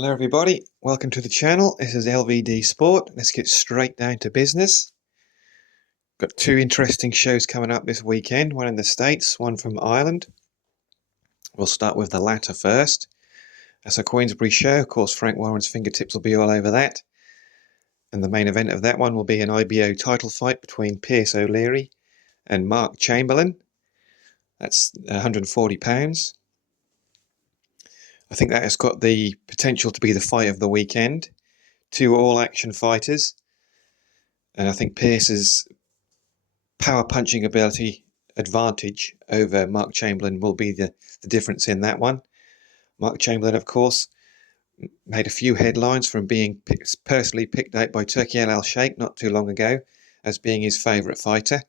Hello everybody, welcome to the channel. This is LVD Sport. Let's get straight down to business. Got two interesting shows coming up this weekend, one in the States, one from Ireland. We'll start with the latter first. That's a Queensbury show. Of course, Frank Warren's fingertips will be all over that. And the main event of that one will be an IBO title fight between Pierce O'Leary and Mark Chamberlain. That's £140. I think that has got the potential to be the fight of the weekend. Two all-action fighters. And I think Pierce's power punching ability advantage over Mark Chamberlain will be the difference in that one. Mark Chamberlain, of course, made a few headlines from being personally picked out by Turki Alalsheikh not too long ago as being his favourite fighter.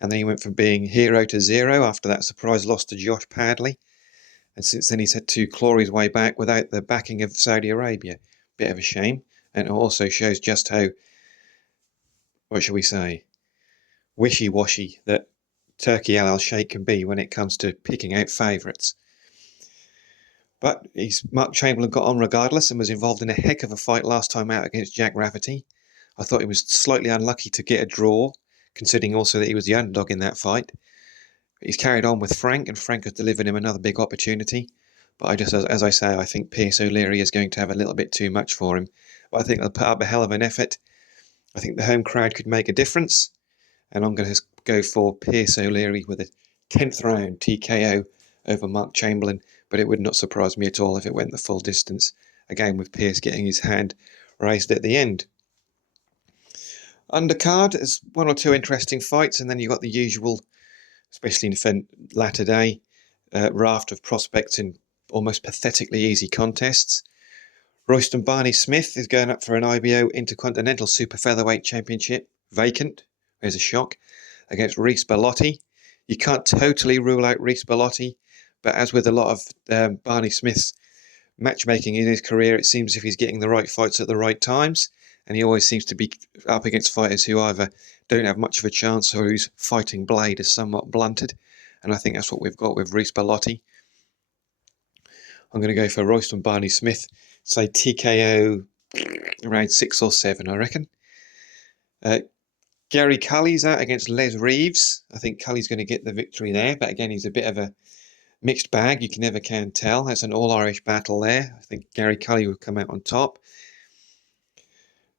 And then he went from being hero to zero after that surprise loss to Josh Padley. And since then he's had to claw his way back without the backing of Saudi Arabia. Bit of a shame. And it also shows just how, what shall we say, wishy-washy that Turki Alalsheikh can be when it comes to picking out favourites. But Mark Chamberlain got on regardless and was involved in a heck of a fight last time out against Jack Rafferty. I thought he was slightly unlucky to get a draw, considering also that he was the underdog in that fight. He's carried on with Frank, and Frank has delivered him another big opportunity. But as I say, I think Pierce O'Leary is going to have a little bit too much for him. But I think they'll put up a hell of an effort. I think the home crowd could make a difference. And I'm going to go for Pierce O'Leary with a 10th round TKO over Mark Chamberlain. But it would not surprise me at all if it went the full distance. Again, with Pierce getting his hand raised at the end. Undercard is one or two interesting fights. And then you've got the usual, especially in latter day, raft of prospects in almost pathetically easy contests. Royston Barney-Smith is going up for an IBO Intercontinental Super Featherweight Championship, vacant. There's a shock, against Reece Bellotti. You can't totally rule out Reece Bellotti, but as with a lot of Barney-Smith's matchmaking in his career, it seems as if he's getting the right fights at the right times, and he always seems to be up against fighters who either don't have much of a chance or whose fighting blade is somewhat blunted, and I think that's what we've got with Reece Bellotti. I'm going to go for Royston Barney-Smith, say TKO around 6 or 7, I reckon. Gary Cully's out against Les Reeves. I think Cully's going to get the victory there, but again, he's a bit of a mixed bag. You never can tell. That's an all-Irish battle there. I think Gary Cully will come out on top.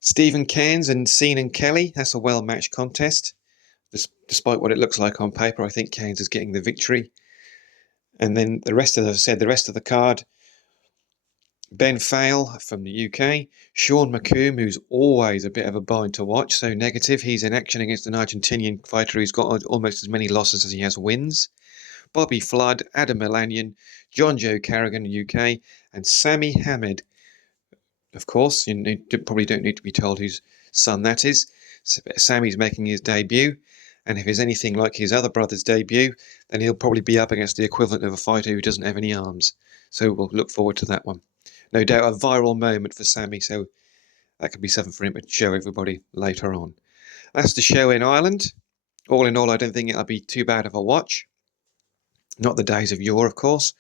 Stephen Cairns and Seanan Kelly. That's a well-matched contest. Despite what it looks like on paper, I think Cairns is getting the victory. And then the rest of the card, Ben Fale from the UK, Sean McComb, who's always a bit of a bind to watch, so negative. He's in action against an Argentinian fighter who's got almost as many losses as he has wins. Bobby Flood, Adam Melanian, John Joe Carrigan, UK, and Sammy Hamed. Of course, you probably don't need to be told whose son that is. Sammy's making his debut, and if he's anything like his other brother's debut, then he'll probably be up against the equivalent of a fighter who doesn't have any arms. So we'll look forward to that one. No doubt a viral moment for Sammy, so that could be something for him to show everybody later on. That's the show in Ireland. All in all, I don't think it'll be too bad of a watch. Not the days of yore, of course,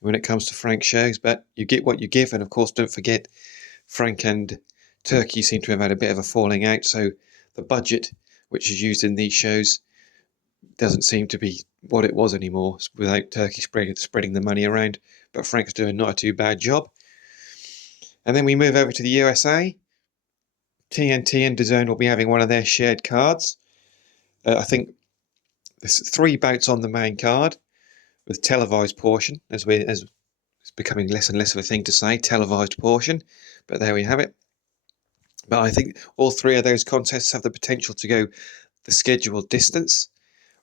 when it comes to Frank shows, but you get what you give, and of course, don't forget, Frank and Turki seem to have had a bit of a falling out, so the budget which is used in these shows doesn't seem to be what it was anymore, without Turki spreading the money around, but Frank's doing not a too bad job. And then we move over to the USA. TNT and DAZN will be having one of their shared cards. I think there's 3 bouts on the main card with televised portion, as it's becoming less and less of a thing to say, televised portion, but there we have it. But I think all 3 of those contests have the potential to go the scheduled distance.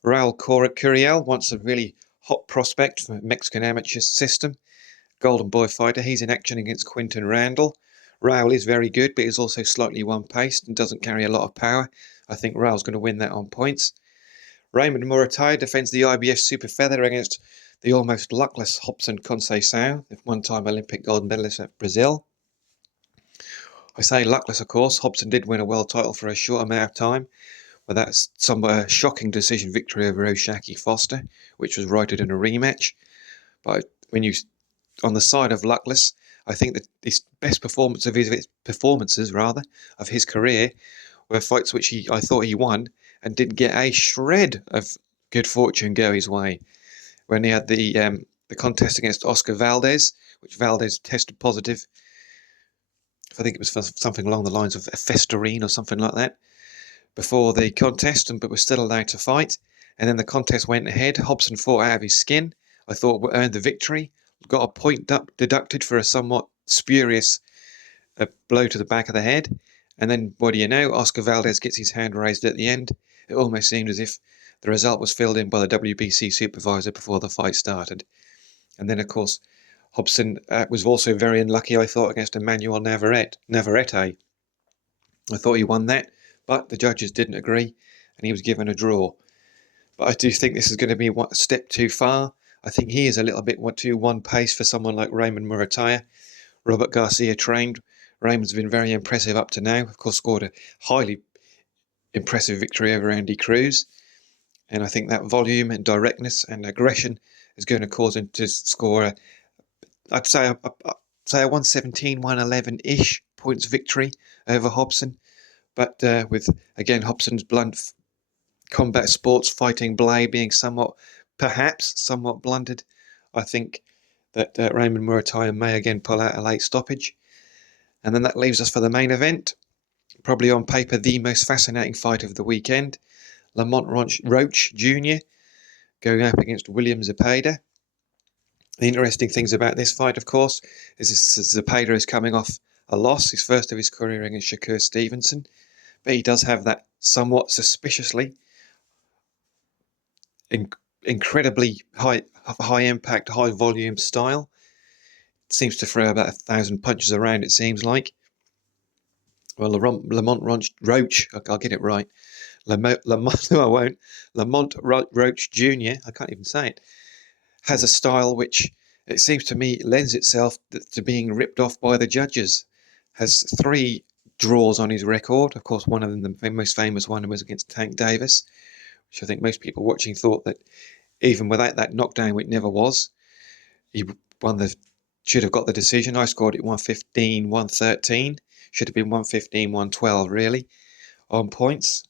Raul Curiel wants a really hot prospect from a Mexican amateur system. Golden Boy fighter, he's in action against Quinton Randall. Raul is very good, but he's also slightly one-paced and doesn't carry a lot of power. I think Raul's going to win that on points. Raymond Muratai defends the IBF Super Feather against the almost luckless Robson Conceição, the one-time Olympic gold medalist at Brazil. I say luckless, of course. Robson did win a world title for a short amount of time, but that's some shocking decision victory over O'Shaquie Foster, which was righted in a rematch. But when you on the side of luckless, I think that his best performances of his career were fights which I thought he won and didn't get a shred of good fortune go his way. When he had the contest against Oscar Valdez, which Valdez tested positive, I think it was for something along the lines of Festerine or something like that, before the contest, but was still allowed to fight. And then the contest went ahead. Hobson fought out of his skin. I thought earned the victory. Got a point deducted for a somewhat spurious blow to the back of the head. And then, what do you know, Oscar Valdez gets his hand raised at the end. It almost seemed as if the result was filled in by the WBC supervisor before the fight started. And then, of course, Hobson was also very unlucky, I thought, against Emmanuel Navarrete. I thought he won that, but the judges didn't agree, and he was given a draw. But I do think this is going to be a step too far. I think he is a little bit too one-pace for someone like Raymond Murataya. Robert Garcia trained. Raymond's been very impressive up to now. Of course, scored a highly impressive victory over Andy Cruz. And I think that volume and directness and aggression is going to cause him to score, I'd say a 117, 111-ish points victory over Hobson. But with, again, Hobson's blunt combat sports fighting blade being perhaps somewhat blunted, I think that Raymond Murataya may again pull out a late stoppage. And then that leaves us for the main event, probably on paper the most fascinating fight of the weekend. Lamont Roach Jr. going up against William Zepeda. The interesting things about this fight, of course, is Zepeda is coming off a loss, his first of his career against Shakur Stevenson. But he does have that somewhat suspiciously incredibly high impact, high volume style. It seems to throw about 1,000 punches around, it seems like. Well, Lamont Roach, I'll get it right. No, I won't. Lamont Roach Jr., I can't even say it, has a style which, it seems to me, lends itself to being ripped off by the judges. Has 3 draws on his record. Of course, one of them, the most famous one, was against Tank Davis, which I think most people watching thought that even without that knockdown, which never was, he should have got the decision. I scored it 115, 113. Should have been 115, 112, really, on points.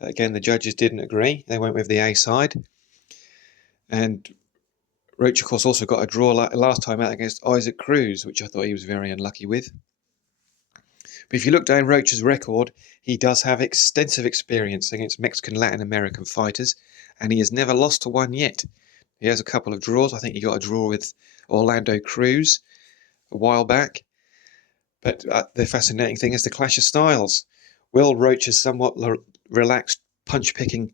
Again, the judges didn't agree. They went with the A side. And Roach, of course, also got a draw last time out against Isaac Cruz, which I thought he was very unlucky with. But if you look down Roach's record, he does have extensive experience against Mexican Latin American fighters, and he has never lost to one yet. He has a couple of draws. I think he got a draw with Orlando Cruz a while back. But the fascinating thing is the clash of styles. Will Roach's somewhat relaxed, punch-picking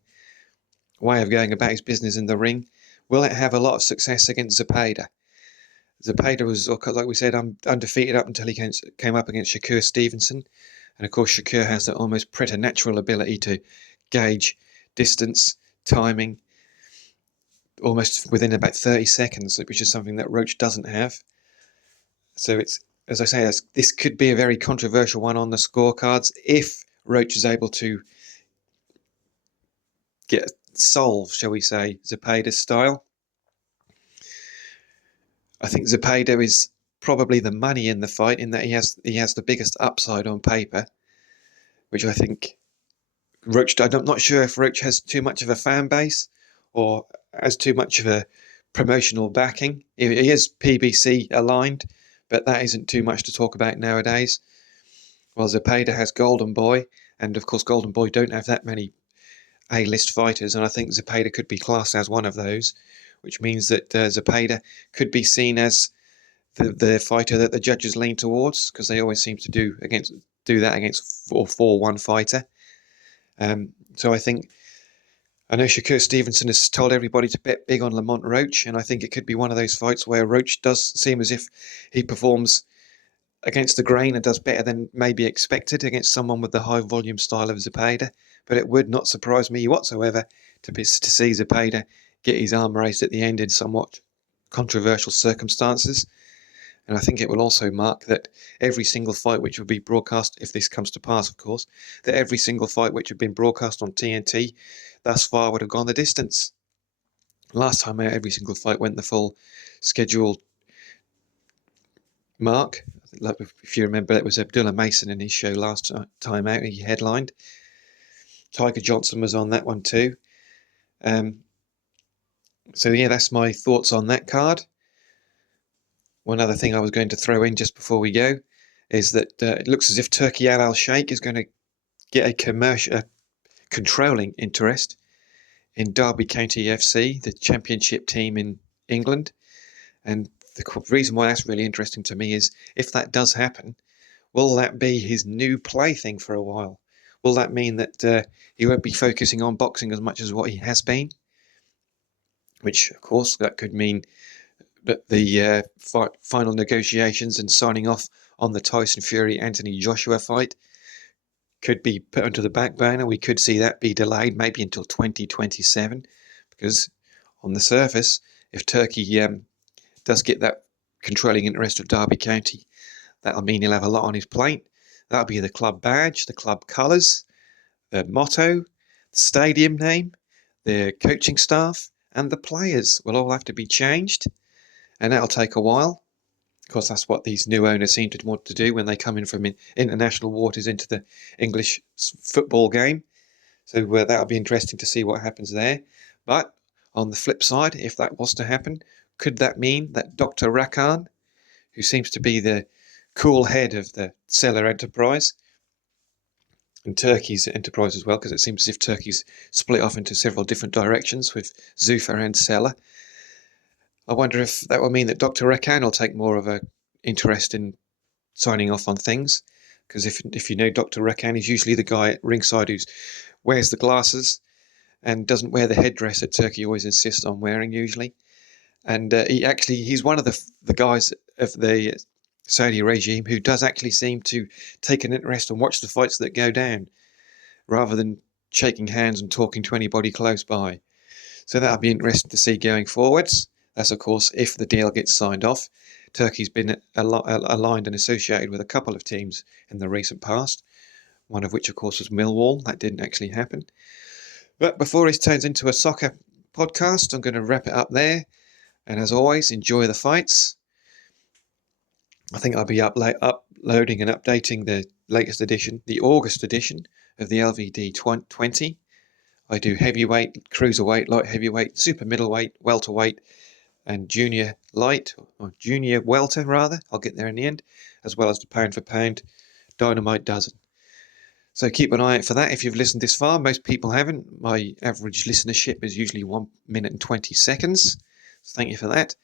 way of going about his business in the ring, will it have a lot of success against Zepeda? Zepeda was, like we said, undefeated up until he came up against Shakur Stevenson. And of course, Shakur has that almost preternatural ability to gauge distance, timing, almost within about 30 seconds, which is something that Roach doesn't have. So it's, as I say, this could be a very controversial one on the scorecards if Roach is able to solve, shall we say, Zepeda's style. I think Zepeda is probably the money in the fight, in that he has the biggest upside on paper, which I think Roach, I'm not sure if Roach has too much of a fan base or has too much of a promotional backing. He is PBC aligned, but that isn't too much to talk about nowadays. Well, Zepeda has Golden Boy, and of course Golden Boy don't have that many A-list fighters, and I think Zepeda could be classed as one of those, which means that Zepeda could be seen as the fighter that the judges lean towards, because they always seem to do that against 4-1 fighter. So I know Shakur Stevenson has told everybody to bet big on Lamont Roach, and I think it could be one of those fights where Roach does seem as if he performs against the grain and does better than maybe expected against someone with the high volume style of Zepeda. But it would not surprise me whatsoever to see Zepeda get his arm raised at the end in somewhat controversial circumstances. And I think it will also mark that every single fight which will be broadcast, if this comes to pass, of course, that every single fight which had been broadcast on TNT thus far would have gone the distance. Last time out, every single fight went the full scheduled mark. Like, if you remember, it was Abdullah Mason in his show last time out. He headlined. Tiger Johnson was on that one too. So yeah, that's my thoughts on that card. One other thing I was going to throw in just before we go is that it looks as if Turki Alalsheikh is going to get a controlling interest in Derby County FC, the championship team in England. And the reason why that's really interesting to me is if that does happen, will that be his new plaything for a while? Will that mean that he won't be focusing on boxing as much as what he has been? Which, of course, that could mean that the final negotiations and signing off on the Tyson Fury-Anthony Joshua fight could be put onto the back burner. We could see that be delayed maybe until 2027, because on the surface, if Turkey does get that controlling interest of Derby County, that'll mean he'll have a lot on his plate. That'll be the club badge, the club colours, the motto, the stadium name, the coaching staff, and the players will all have to be changed, and that'll take a while. Of course, that's what these new owners seem to want to do when they come in from international waters into the English football game. So that'll be interesting to see what happens there. But on the flip side, if that was to happen, could that mean that Dr. Rakan, who seems to be the cool head of the Seller enterprise, and Turkey's enterprise as well, because it seems as if Turkey's split off into several different directions with Zufar and Seller. I wonder if that will mean that Dr. Rakan will take more of an interest in signing off on things, because if you know Dr. Rakan, he's usually the guy at ringside who wears the glasses and doesn't wear the headdress that Turkey always insists on wearing usually. And he's one of the guys of the Saudi regime who does actually seem to take an interest and watch the fights that go down, rather than shaking hands and talking to anybody close by. So that'll be interesting to see going forwards. That's, of course, if the deal gets signed off. Turkey's been aligned and associated with a couple of teams in the recent past, one of which, of course, was Millwall. That didn't actually happen. But before this turns into a soccer podcast, I'm going to wrap it up there. And as always, enjoy the fights. I think I'll be uploading and updating the latest edition, the August edition of the LVD 20. I do heavyweight, cruiserweight, light heavyweight, super middleweight, welterweight, and junior light, or junior welter rather. I'll get there in the end, as well as the pound for pound Dynamite dozen. So keep an eye out for that if you've listened this far. Most people haven't. My average listenership is usually 1 minute and 20 seconds. So thank you for that.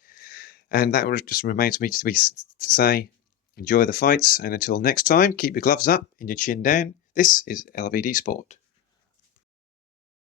And that just remains me to say, enjoy the fights, and until next time, keep your gloves up and your chin down. This is LVD Sport.